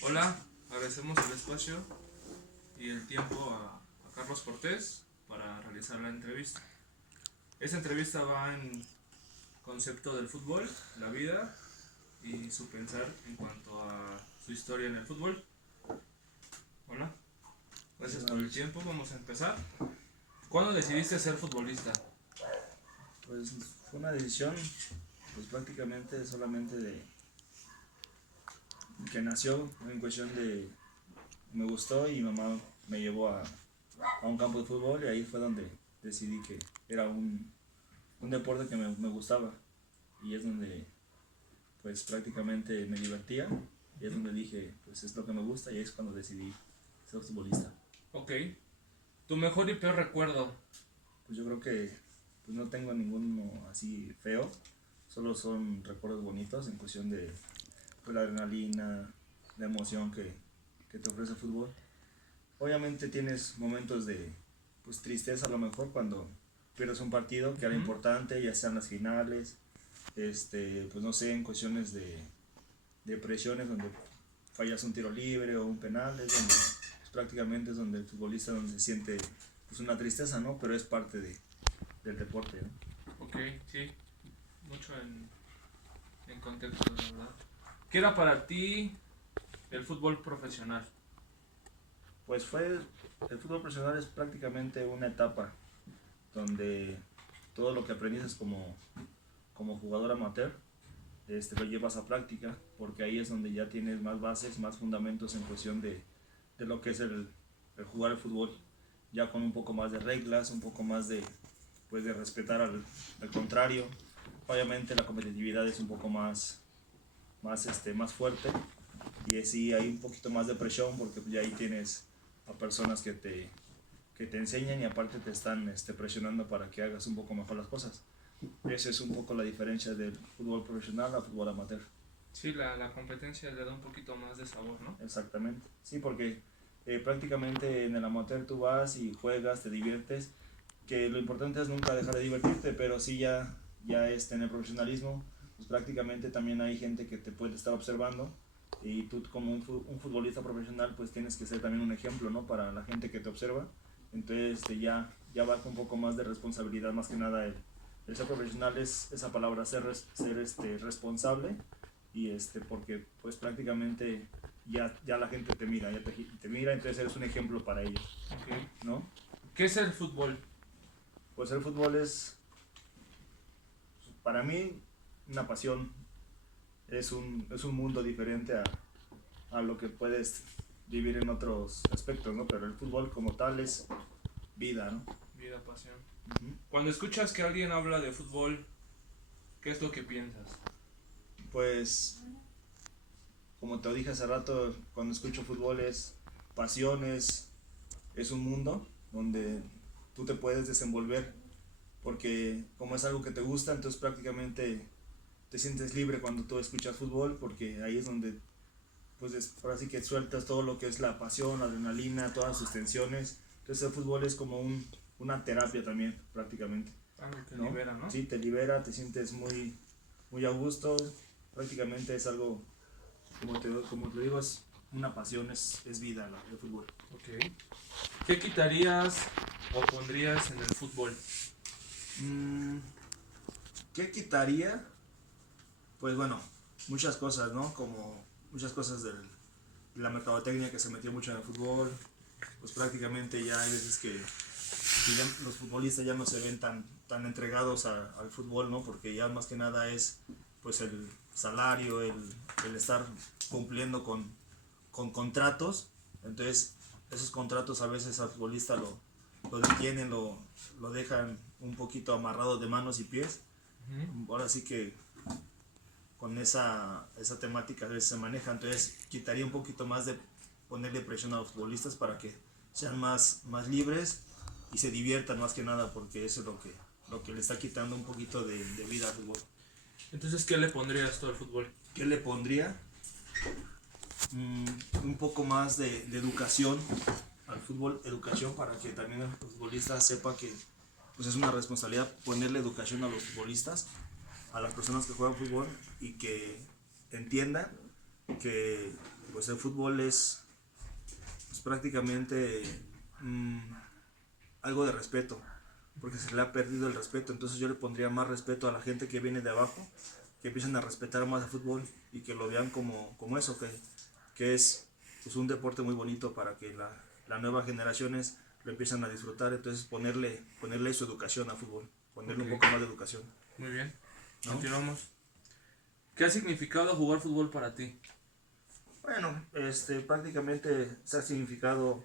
Hola, agradecemos el espacio y el tiempo a Carlos Cortés para realizar la entrevista. Esta entrevista va en concepto del fútbol, la vida y su pensar en cuanto a su historia en el fútbol. Hola, gracias por el tiempo, vamos a empezar. ¿Cuándo decidiste ser futbolista? Pues fue una decisión, pues prácticamente solamente de que nació en cuestión de me gustó y mi mamá me llevó a un campo de fútbol y ahí fue donde decidí que era un deporte que me gustaba y es donde pues prácticamente me divertía y es donde dije pues es lo que me gusta y es cuando decidí ser futbolista. Ok, tu mejor y peor recuerdo. Pues yo creo que pues no tengo ninguno así feo, solo son recuerdos bonitos en cuestión de pues, la adrenalina, la emoción que te ofrece el fútbol. Obviamente tienes momentos de pues, tristeza a lo mejor cuando pierdes un partido que era importante, ya sean las finales, pues no sé, en cuestiones de presiones donde fallas un tiro libre o un penal, es donde pues, prácticamente es donde el futbolista donde se siente pues, una tristeza, ¿no? Pero es parte del deporte, ¿no? Ok, sí, mucho en contexto, la verdad. ¿Qué era para ti el fútbol profesional? Pues el fútbol profesional es prácticamente una etapa donde todo lo que aprendices como jugador amateur lo llevas a práctica, porque ahí es donde ya tienes más bases, más fundamentos en cuestión de lo que es el jugar el fútbol, ya con un poco más de reglas, un poco más pues de respetar al contrario. Obviamente la competitividad es un poco más fuerte y sí hay un poquito más de presión porque ya ahí tienes a personas que te enseñan y aparte te están presionando para que hagas un poco mejor las cosas. Esa es un poco la diferencia del fútbol profesional al fútbol amateur. Sí, la competencia le da un poquito más de sabor, ¿no? Exactamente. Sí, porque prácticamente en el amateur tú vas y juegas, te diviertes, que lo importante es nunca dejar de divertirte, pero sí ya en el profesionalismo, pues prácticamente también hay gente que te puede estar observando y tú como un futbolista profesional pues tienes que ser también un ejemplo, ¿no? Para la gente que te observa. Entonces ya va con un poco más de responsabilidad, más que nada el ser profesional es esa palabra, ser responsable y porque pues prácticamente ya la gente te mira, te mira, entonces eres un ejemplo para ellos, Okay. ¿no? ¿Qué es el fútbol? Pues el fútbol es, para mí, una pasión, es un mundo diferente a lo que puedes vivir en otros aspectos, ¿no? Pero el fútbol como tal es vida, ¿no? Vida, pasión. Uh-huh. Cuando escuchas que alguien habla de fútbol, ¿qué es lo que piensas? Pues, como te dije hace rato, cuando escucho fútbol es pasión, es un mundo donde tú te puedes desenvolver porque como es algo que te gusta, entonces prácticamente te sientes libre cuando tú escuchas fútbol porque ahí es donde pues ahora sí que sueltas todo lo que es la pasión, la adrenalina, todas sus tensiones. Entonces el fútbol es como una terapia también prácticamente, Algo que ¿no? libera, ¿no? Sí, te libera, te sientes muy a gusto, prácticamente es algo, como te digo, es una pasión, es vida el fútbol. Ok. ¿Qué quitarías o pondrías en el fútbol? ¿Qué quitaría? Pues bueno, muchas cosas, ¿no? Como muchas cosas de la mercadotecnia que se metió mucho en el fútbol, pues prácticamente ya hay veces que ya los futbolistas ya no se ven tan entregados al fútbol, ¿no? Porque ya más que nada es pues el salario, el estar cumpliendo con contratos, entonces esos contratos a veces al futbolista lo detienen, lo dejan un poquito amarrado de manos y pies. Ahora sí que con esa temática a veces se maneja, entonces quitaría un poquito más de ponerle presión a los futbolistas para que sean más libres y se diviertan más que nada, porque eso es lo que le está quitando un poquito de vida al fútbol. Entonces, ¿qué le pondrías tú al fútbol? ¿Qué le pondría? Un poco más de educación al fútbol, educación para que también el futbolista sepa que pues es una responsabilidad ponerle educación a los futbolistas, a las personas que juegan fútbol y que entiendan que pues el fútbol es pues, prácticamente algo de respeto, porque se le ha perdido el respeto. Entonces yo le pondría más respeto a la gente que viene de abajo, que empiecen a respetar más el fútbol y que lo vean como eso, que es pues, un deporte muy bonito para que las nuevas generaciones lo empiezan a disfrutar. Entonces ponerle su educación al fútbol, ponerle un poco más de educación. Muy bien, ¿no? continuamos. ¿Qué ha significado jugar fútbol para ti? Bueno, prácticamente se ha significado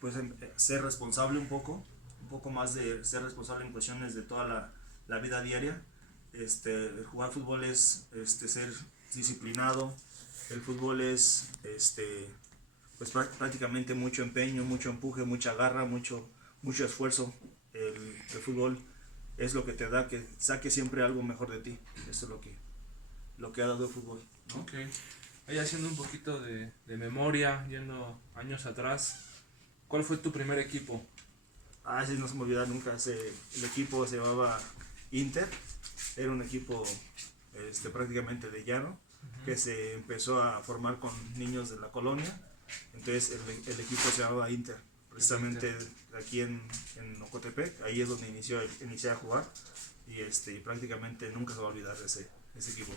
pues ser responsable un poco más de ser responsable en cuestiones de toda la vida diaria. El jugar fútbol es ser disciplinado, el fútbol es pues prácticamente mucho empeño, mucho empuje, mucha garra, mucho esfuerzo. El fútbol es lo que te da que saque siempre algo mejor de ti. Eso es lo que ha dado el fútbol, ¿no? Ok. Ahí haciendo un poquito de memoria, yendo años atrás, ¿cuál fue tu primer equipo? Sí, no se me olvida nunca. El equipo se llamaba Inter, era un equipo prácticamente de llano, que se empezó a formar con niños de la colonia. Entonces el equipo se llamaba Inter, precisamente aquí en Ocotepec. Ahí es donde inicié a jugar y prácticamente nunca se va a olvidar de ese equipo.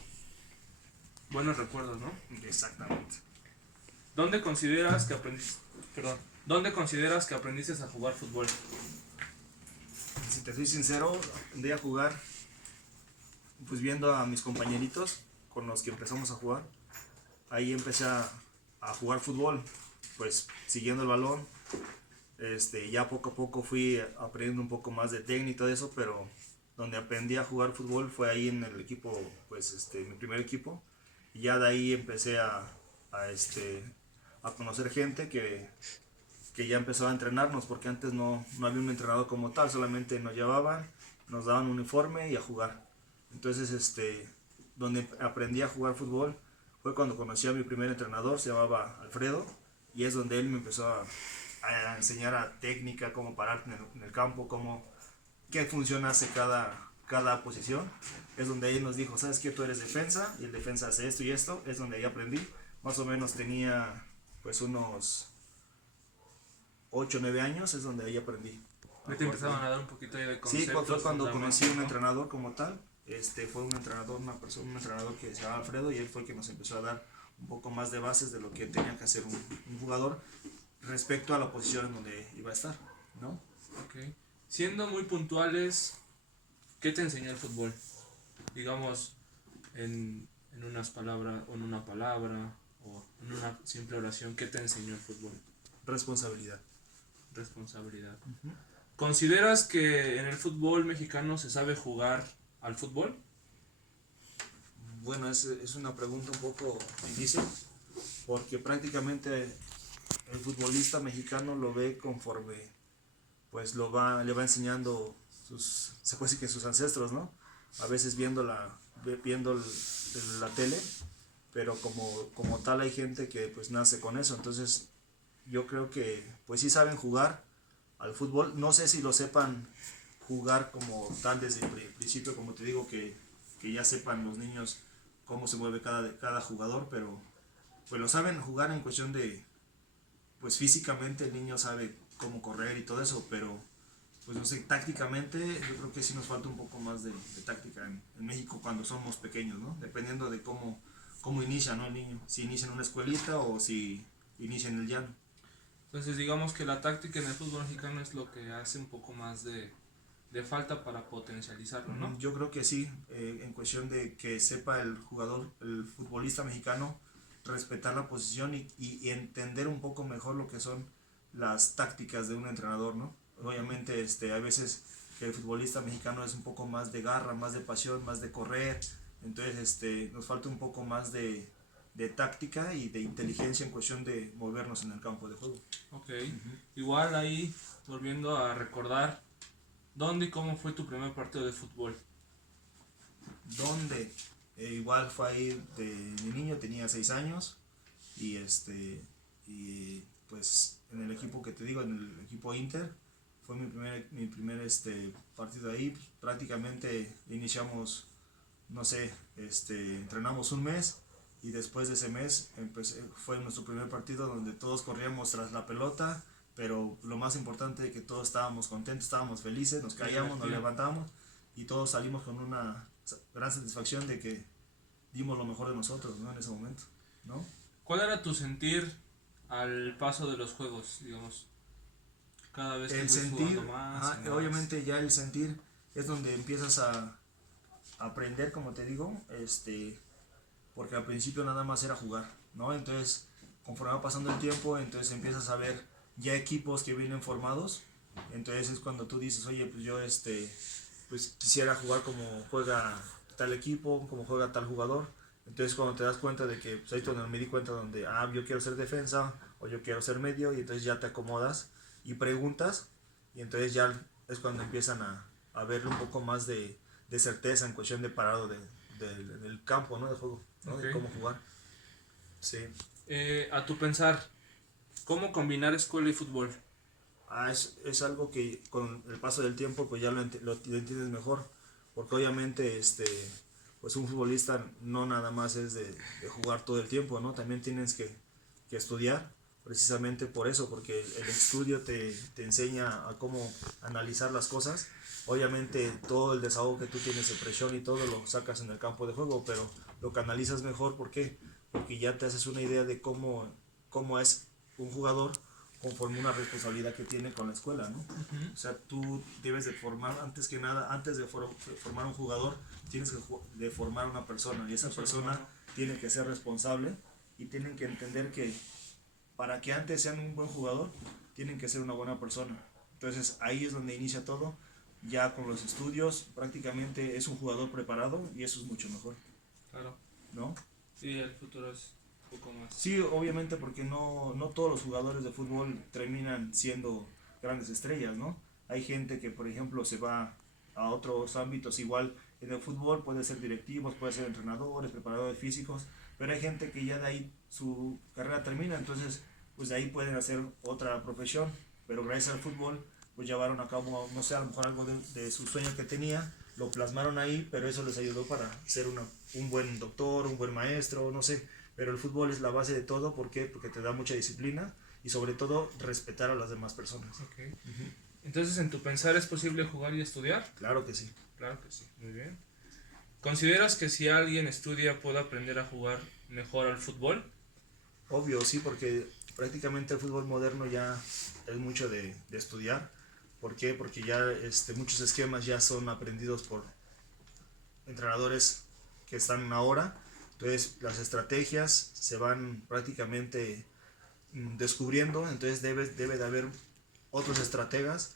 Buenos recuerdos, ¿no? Exactamente. ¿Dónde consideras que aprendiste a jugar fútbol? Si te soy sincero, aprendí a jugar pues viendo a mis compañeritos con los que empezamos a jugar. Ahí empecé a jugar fútbol, pues siguiendo el balón. Ya poco a poco fui aprendiendo un poco más de técnica y todo eso, pero donde aprendí a jugar fútbol fue ahí en el equipo, pues mi primer equipo. Y ya de ahí empecé a conocer gente que ya empezaba a entrenarnos, porque antes no había un entrenador como tal, solamente nos llevaban, nos daban un uniforme y a jugar. Entonces, donde aprendí a jugar fútbol fue cuando conocí a mi primer entrenador, se llamaba Alfredo, y es donde él me empezó a enseñar a técnica, cómo parar en el campo, qué función hace cada posición. Es donde él nos dijo, ¿sabes qué? Tú eres defensa, y el defensa hace esto y esto. Es donde ahí aprendí. Más o menos tenía pues unos 8 o 9 años, es donde ahí aprendí. ¿Me te empezaban a dar un poquito ahí de Sí, conceptos? fue cuando conocí a un ¿no? entrenador como tal. Fue un entrenador que se llama Alfredo, y él fue el que nos empezó a dar un poco más de bases de lo que tenía que hacer un jugador respecto a la posición en donde iba a estar, ¿no? Ok. Siendo muy puntuales, ¿qué te enseñó el fútbol? Digamos, en unas palabras, o en una palabra, o en una simple oración, ¿qué te enseñó el fútbol? Responsabilidad. Responsabilidad. ¿Consideras que en el fútbol mexicano se sabe jugar al fútbol? Bueno, es una pregunta un poco difícil, porque prácticamente el futbolista mexicano lo ve conforme pues le va enseñando se puede decir que sus ancestros, ¿no? A veces viendo la tele, pero como tal hay gente que pues nace con eso. Entonces yo creo que pues sí saben jugar al fútbol. No sé si lo sepan jugar como tal desde el principio, como te digo, que ya sepan los niños cómo se mueve cada jugador, pero pues lo saben jugar en cuestión de, pues físicamente el niño sabe cómo correr y todo eso, pero pues no sé, tácticamente yo creo que sí nos falta un poco más de táctica en México cuando somos pequeños, ¿no? Dependiendo de cómo inicia, ¿no? El niño, si inicia en una escuelita o si inicia en el llano. Entonces digamos que la táctica en el fútbol mexicano es lo que hace un poco más de falta para potencializarlo, ¿no? Yo creo que sí, en cuestión de que sepa el jugador, el futbolista mexicano, respetar la posición y entender un poco mejor lo que son las tácticas de un entrenador, ¿no? Obviamente hay veces que el futbolista mexicano es un poco más de garra, más de pasión, más de correr. Entonces nos falta un poco más de táctica y de inteligencia en cuestión de movernos en el campo de juego. Ok, igual ahí volviendo a recordar, ¿dónde y cómo fue tu primer partido de fútbol? ¿Dónde? Igual fue ahí de mi niño, tenía 6 años y y pues en el equipo que te digo, en el equipo Inter, fue mi primer partido ahí. Pues, prácticamente iniciamos, no sé, entrenamos un mes y después de ese mes fue nuestro primer partido donde todos corríamos tras la pelota, pero lo más importante es que todos estábamos contentos, estábamos felices, nos caíamos, nos levantamos y todos salimos con una gran satisfacción de que dimos lo mejor de nosotros, ¿no? En ese momento, ¿no? ¿Cuál era tu sentir al paso de los juegos, digamos? Cada vez que El fuiste sentir, jugando más, y más. obviamente ya el sentir es donde empiezas a aprender, como te digo, porque al principio nada más era jugar, ¿no? Entonces, conforme va pasando el tiempo, entonces empiezas a ver ya equipos que vienen formados, entonces es cuando tú dices, oye, pues yo pues quisiera jugar como juega tal equipo, como juega tal jugador. Entonces cuando te das cuenta de que, pues ahí es donde me di cuenta donde, yo quiero ser defensa o yo quiero ser medio, y entonces ya te acomodas y preguntas, y entonces ya es cuando empiezan a ver un poco más de certeza en cuestión de parado del campo, ¿no? De juego, ¿no? Okay. De cómo jugar. Sí. A tu pensar, ¿cómo combinar escuela y fútbol? Es algo que con el paso del tiempo pues ya lo entiendes mejor, porque obviamente pues un futbolista no nada más es de jugar todo el tiempo, ¿no? También tienes que estudiar, precisamente por eso, porque el estudio te enseña a cómo analizar las cosas. Obviamente todo el desahogo que tú tienes de presión y todo lo sacas en el campo de juego, pero lo canalizas mejor. ¿Por qué? Porque ya te haces una idea de cómo es un jugador conforme una responsabilidad que tiene con la escuela, ¿no? O sea, tú debes de formar, antes que nada, antes de formar un jugador, tienes que de formar una persona, y esa persona tiene que ser responsable y tienen que entender que para que antes sean un buen jugador, tienen que ser una buena persona. Entonces ahí es donde inicia todo, ya con los estudios, prácticamente es un jugador preparado y eso es mucho mejor. Claro. ¿No? Sí, el futuro es un poco más. Sí, obviamente, porque no todos los jugadores de fútbol terminan siendo grandes estrellas, ¿no? Hay gente que, por ejemplo, se va a otros ámbitos, igual en el fútbol puede ser directivos, puede ser entrenadores, preparadores físicos, pero hay gente que ya de ahí su carrera termina, entonces pues de ahí pueden hacer otra profesión, pero gracias al fútbol pues llevaron a cabo, no sé, a lo mejor algo de su sueño que tenía, lo plasmaron ahí, pero eso les ayudó para ser un buen doctor, un buen maestro, no sé. Pero el fútbol es la base de todo. ¿Por qué? Porque te da mucha disciplina y sobre todo respetar a las demás personas. Okay. Uh-huh. Entonces, ¿en tu pensar es posible jugar y estudiar? Claro que sí. Claro que sí, muy bien. ¿Consideras que si alguien estudia puede aprender a jugar mejor al fútbol? Obvio, sí, porque prácticamente el fútbol moderno ya es mucho de estudiar. ¿Por qué? Porque ya muchos esquemas ya son aprendidos por entrenadores que están ahora. Entonces las estrategias se van prácticamente descubriendo, entonces debe de haber otros estrategas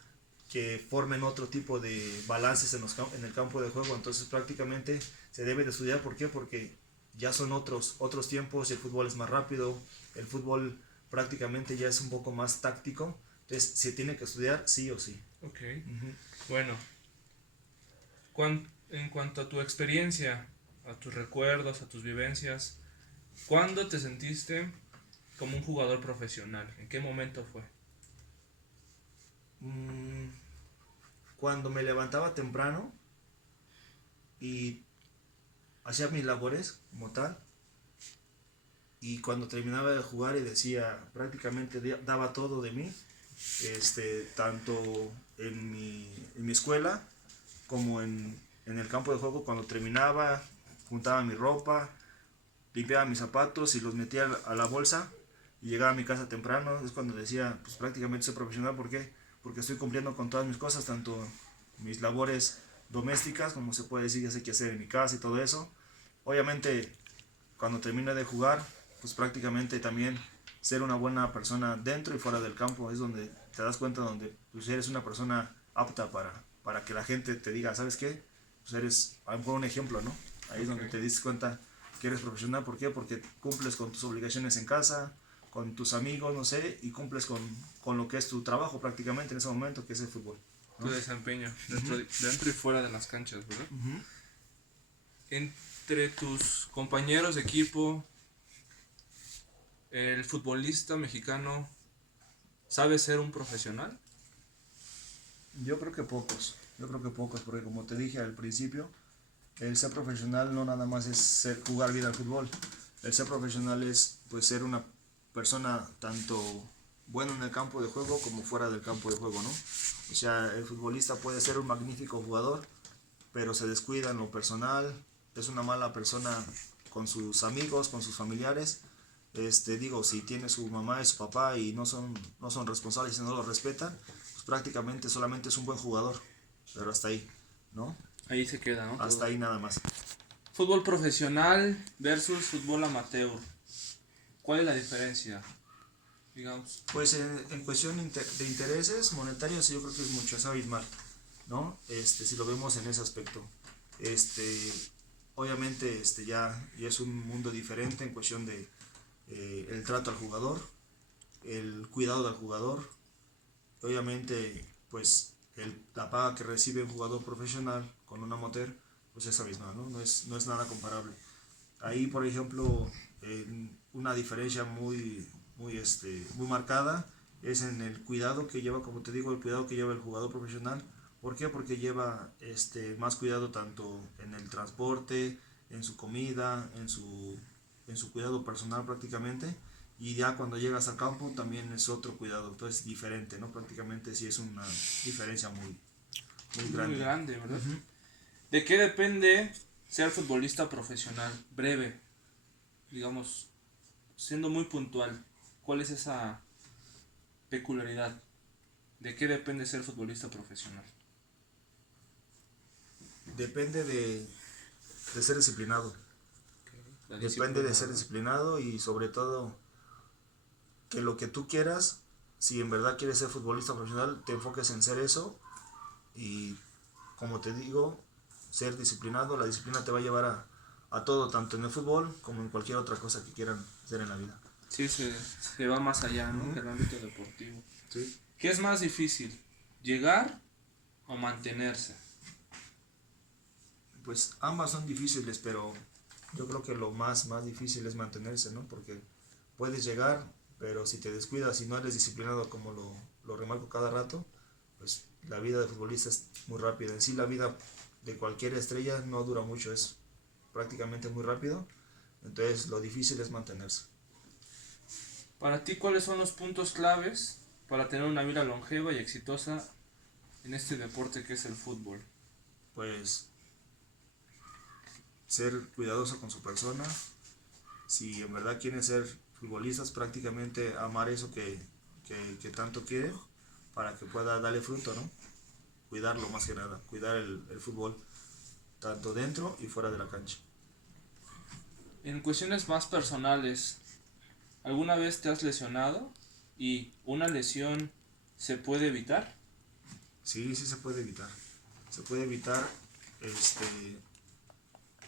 que formen otro tipo de balances en el campo de juego. Entonces prácticamente se debe de estudiar. ¿Por qué? Porque ya son otros tiempos, el fútbol es más rápido, el fútbol prácticamente ya es un poco más táctico, entonces se tiene que estudiar sí o sí. Ok, bueno, en cuanto a tu experiencia, a tus recuerdos, a tus vivencias, ¿cuándo te sentiste como un jugador profesional? ¿En qué momento fue? Cuando me levantaba temprano y hacía mis labores como tal, y cuando terminaba de jugar y decía, prácticamente daba todo de mí, tanto en mi escuela como en el campo de juego. Cuando terminaba, juntaba mi ropa, limpiaba mis zapatos y los metía a la bolsa y llegaba a mi casa temprano. Es cuando decía, pues prácticamente soy profesional. ¿Por qué? Porque estoy cumpliendo con todas mis cosas, tanto mis labores domésticas, como se puede decir, ya sé qué hacer en mi casa y todo eso. Obviamente, cuando termine de jugar, pues prácticamente también ser una buena persona dentro y fuera del campo. Es donde te das cuenta, donde pues eres una persona apta para que la gente te diga, ¿sabes qué? Pues eres a lo mejor un ejemplo, ¿no? Ahí es donde te das cuenta que eres profesional. ¿Por qué? Porque cumples con tus obligaciones en casa, con tus amigos, no sé, y cumples con lo que es tu trabajo prácticamente en ese momento, que es el fútbol, ¿no? Tu desempeño dentro y fuera de las canchas, ¿verdad? Entre tus compañeros de equipo, ¿el futbolista mexicano sabe ser un profesional? Yo creo que pocos, porque como te dije al principio, el ser profesional no nada más es jugar bien al fútbol. El ser profesional es pues ser una persona tanto buena en el campo de juego como fuera del campo de juego, ¿no? O sea, el futbolista puede ser un magnífico jugador, pero se descuida en lo personal, es una mala persona con sus amigos, con sus familiares. Digo, si tiene su mamá y su papá y no son responsables y no lo respetan, pues prácticamente solamente es un buen jugador, pero hasta ahí, ¿no? Ahí se queda, ¿no? Hasta Todo. ahí nada más. Fútbol profesional versus fútbol amateur. ¿Cuál es la diferencia? Digamos. Pues en cuestión de intereses monetarios yo creo que es mucho, es abismal, ¿no? Si lo vemos en ese aspecto. Obviamente ya es un mundo diferente en cuestión de el trato al jugador, el cuidado del jugador. Obviamente, pues la paga que recibe un jugador profesional con un amateur, pues es abismal, ¿no? No es nada comparable. Ahí, por ejemplo, una diferencia muy marcada es en el cuidado que lleva, como te digo, el cuidado que lleva el jugador profesional. ¿Por qué? Porque lleva más cuidado tanto en el transporte, en su comida, en su cuidado personal prácticamente. Y ya cuando llegas al campo también es otro cuidado, entonces diferente, ¿no? Prácticamente sí es una diferencia muy grande. Muy grande, ¿verdad? Uh-huh. ¿De qué depende ser futbolista profesional? Breve, digamos, siendo muy puntual. ¿Cuál es esa peculiaridad? ¿De qué depende ser futbolista profesional? Depende de ser disciplinado. La Depende de disciplina, ser ¿verdad? disciplinado y sobre todo que lo que tú quieras, si en verdad quieres ser futbolista profesional, te enfoques en ser eso y como te digo, ser disciplinado, la disciplina te va a llevar a todo, tanto en el fútbol como en cualquier otra cosa que quieran hacer en la vida. Sí, se va más allá, ¿no? Uh-huh. Que el ámbito deportivo. Sí. ¿Qué es más difícil? ¿Llegar o mantenerse? Pues ambas son difíciles, pero yo creo que lo más difícil es mantenerse, ¿no? Porque puedes llegar, pero si te descuidas y no eres disciplinado como lo remarco cada rato, pues la vida de futbolista es muy rápida. En sí la vida de cualquier estrella no dura mucho, es prácticamente muy rápido. Entonces lo difícil es mantenerse. Para ti, ¿cuáles son los puntos claves para tener una vida longeva y exitosa en este deporte que es el fútbol? Pues ser cuidadoso con su persona. Si en verdad quieren ser futbolistas, prácticamente amar eso que tanto quieren para que pueda darle fruto, ¿no? Cuidarlo más que nada, cuidar el fútbol, tanto dentro y fuera de la cancha. En cuestiones más personales, ¿alguna vez te has lesionado? ¿Y una lesión se puede evitar? Sí, sí se puede evitar. Se puede evitar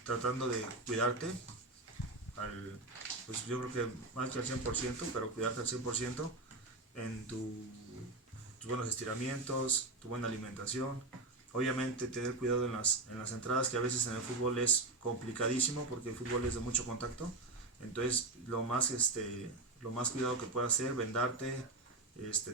tratando de cuidarte, pues yo creo que más que al 100%, pero cuidarte al 100% en tus buenos estiramientos, tu buena alimentación. Obviamente tener cuidado en las entradas, que a veces en el fútbol es complicadísimo porque el fútbol es de mucho contacto. Entonces lo más cuidado que puedas hacer, vendarte,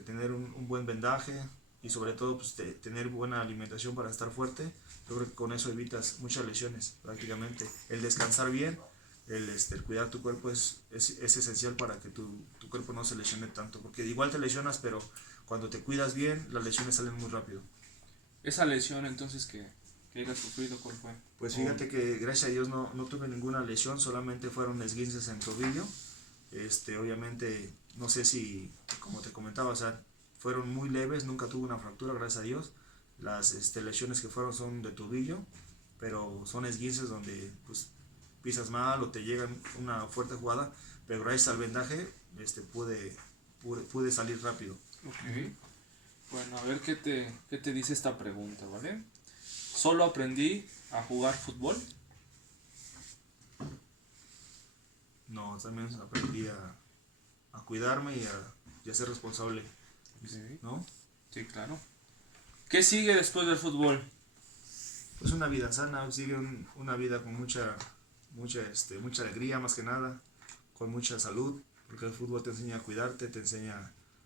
tener un buen vendaje y sobre todo pues, tener buena alimentación para estar fuerte. Yo creo que con eso evitas muchas lesiones prácticamente. El descansar bien, el cuidar tu cuerpo es esencial para que tu cuerpo no se lesione tanto. Porque igual te lesionas, pero cuando te cuidas bien, las lesiones salen muy rápido. Esa lesión entonces que hayas sufrido, ¿cuál fue? Pues fíjate que gracias a Dios no tuve ninguna lesión, solamente fueron esguinces en tobillo. Obviamente, no sé si, como te comentaba, o sea, fueron muy leves, nunca tuve una fractura, gracias a Dios. Las lesiones que fueron son de tobillo, pero son esguinces donde pues, pisas mal o te llega una fuerte jugada, pero gracias al vendaje pude salir rápido. Ok. Bueno, a ver qué te dice esta pregunta, ¿vale? ¿Solo aprendí a jugar fútbol? No, también aprendí a cuidarme y a ser responsable, Okay. ¿no? Sí, claro. ¿Qué sigue después del fútbol? Pues una vida sana, sigue una vida con mucha alegría más que nada, con mucha salud, porque el fútbol te enseña a cuidarte, te enseña